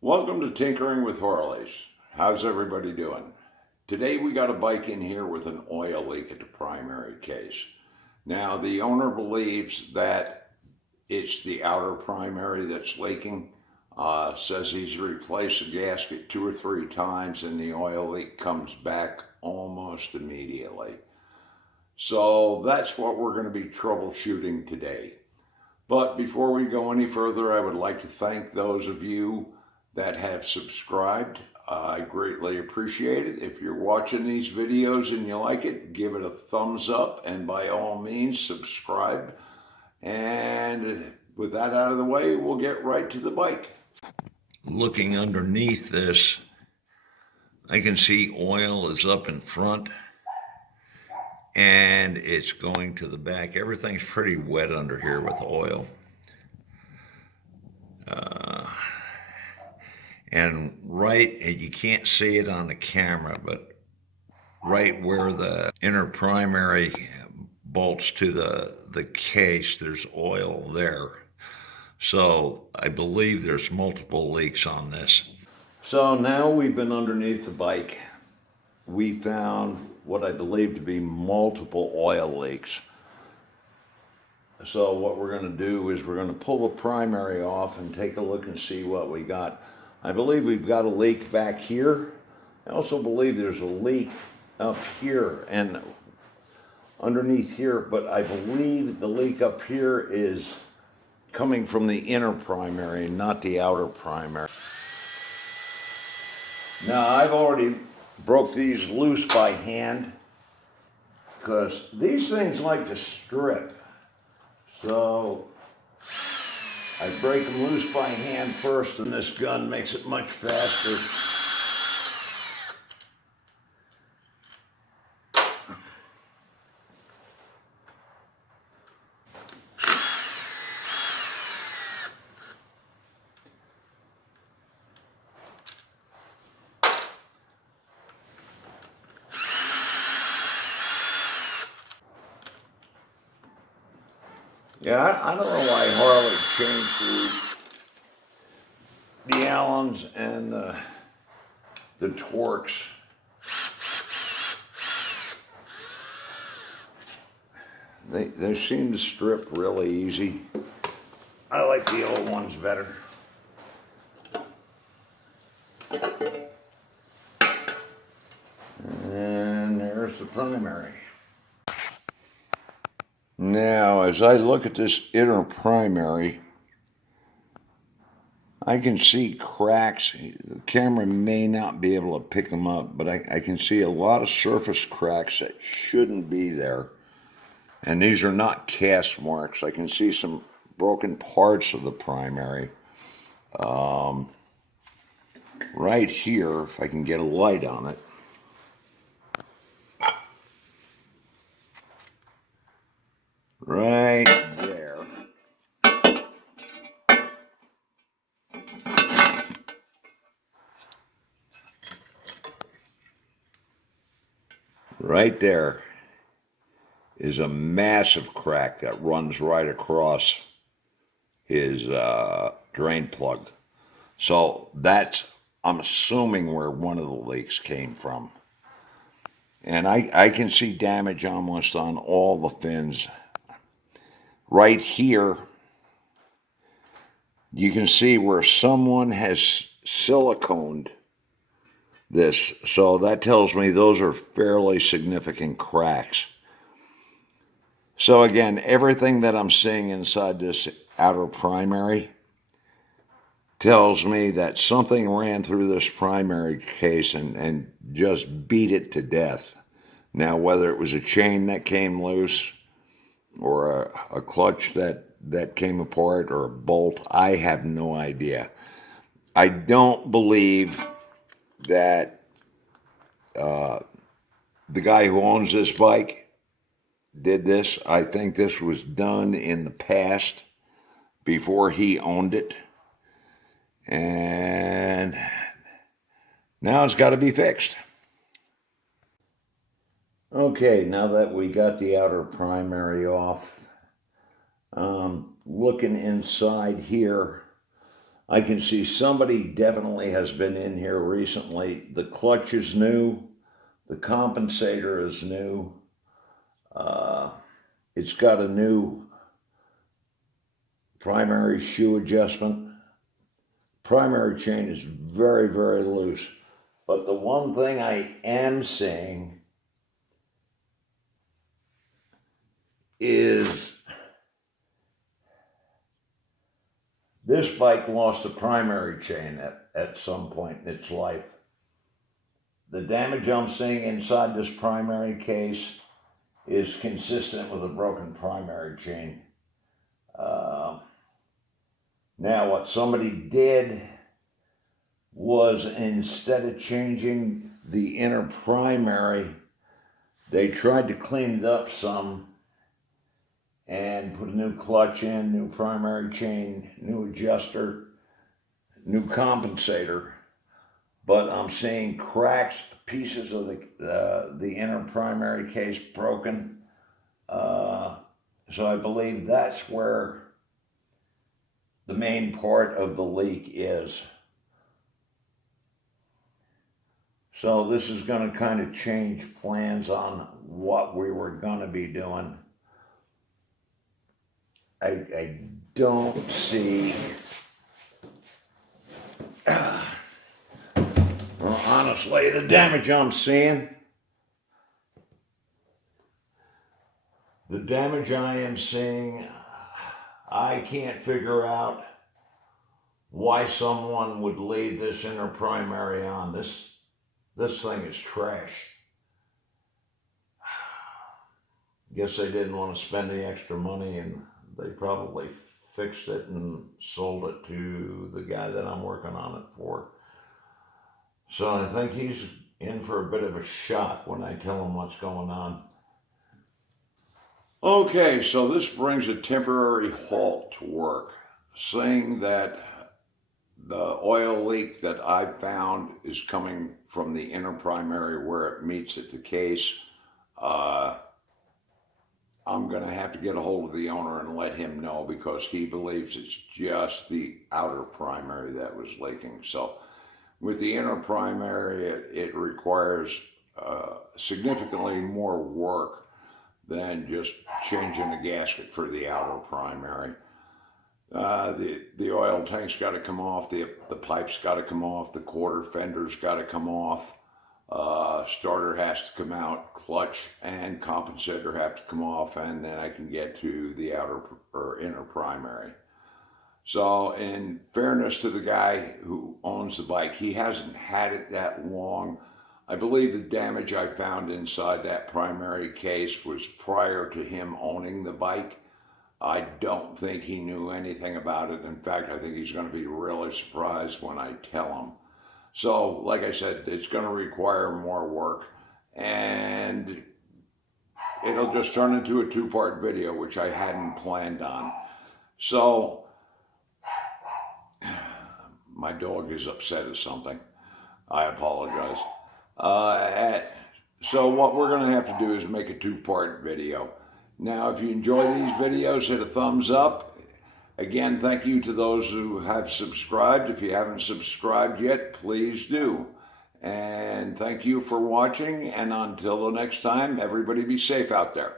Welcome to Tinkering with Harleys. How's everybody doing? Today we got a bike in here with an oil leak at the primary case. Now the owner believes that it's the outer primary that's leaking. Says he's replaced the gasket 2 or 3 times and the oil leak comes back almost immediately. So that's what we're going to be troubleshooting today. But before we go any further, I would like to thank those of you that have subscribed. I greatly appreciate it. If you're watching these videos and you like it, give it a thumbs up and by all means subscribe. And with that out of the way, we'll get right to the bike. Looking underneath this, I can see oil is up in front and it's going to the back. Everything's pretty wet under here with oil. And right, and you can't see it on the camera, but right where the inner primary bolts to the case, there's oil there. So I believe there's multiple leaks on this. So now we've been underneath the bike. We found what I believe to be multiple oil leaks. So what we're going to do is we're going to pull the primary off and take a look and see what we got. I believe we've got a leak back here. I also believe there's a leak up here and underneath here, but I believe the leak up here is coming from the inner primary, not the outer primary. Now I've already broke these loose by hand because these things like to strip. So I break them loose by hand first, and this gun makes it much faster. Yeah, I don't know why Harley changed the Allens and the Torques. They seem to strip really easy. I like the old ones better. And there's the primary. Now, as I look at this inner primary, I can see cracks. The camera may not be able to pick them up, but I can see a lot of surface cracks that shouldn't be there. And these are not cast marks. I can see some broken parts of the primary. Right here, if I can get a light on it. Right there. Right there is a massive crack that runs right across his drain plug. So that's, I'm assuming, where one of the leaks came from. And I can see damage almost on all the fins. Right here, you can see where someone has siliconed this. So that tells me those are fairly significant cracks. So again, everything that I'm seeing inside this outer primary tells me that something ran through this primary case and just beat it to death. Now, whether it was a chain that came loose or a clutch that came apart or a bolt, I have no idea. I don't believe that the guy who owns this bike did this. I think this was done in the past before he owned it. And now it's got to be fixed. Okay, now that we got the outer primary off, looking inside here, I can see somebody definitely has been in here recently. The clutch is new. The compensator is new. It's got a new primary shoe adjustment. Primary chain is very, very loose. But the one thing I am seeing is this bike lost a primary chain at some point in its life. The damage I'm seeing inside this primary case is consistent with a broken primary chain. Now, what somebody did was, instead of changing the inner primary, they tried to clean it up some and put a new clutch in, new primary chain, new adjuster, new compensator. But I'm seeing cracks, pieces of the inner primary case broken. So I believe that's where the main part of the leak is. So this is going to kind of change plans on what we were going to be doing. I don't see, well, honestly, the damage I'm seeing, I can't figure out why someone would leave this inner primary on. This thing is trash. Guess they didn't want to spend the extra money, and they probably fixed it and sold it to the guy that I'm working on it for. So I think he's in for a bit of a shock when I tell him what's going on. Okay, so this brings a temporary halt to work, saying that the oil leak that I found is coming from the inner primary where it meets at the case. I'm going to have to get a hold of the owner and let him know, because he believes it's just the outer primary that was leaking. So with the inner primary, it requires significantly more work than just changing a gasket for the outer primary. The oil tank's got to come off, the pipe's got to come off, the quarter fender's got to come off, starter has to come out, clutch and compensator have to come off, and then I can get to the outer or inner primary. So in fairness to the guy who owns the bike, he hasn't had it that long. I believe the damage I found inside that primary case was prior to him owning the bike. I don't think he knew anything about it. In fact, I think he's going to be really surprised when I tell him. So, like I said, it's going to require more work, and it'll just turn into a two-part video, which I hadn't planned on. So, my dog is upset at something. I apologize. So what we're going to have to do is make a two-part video. Now, if you enjoy these videos, hit a thumbs up. Again, thank you to those who have subscribed. If you haven't subscribed yet, please do. And thank you for watching. And until the next time, everybody be safe out there.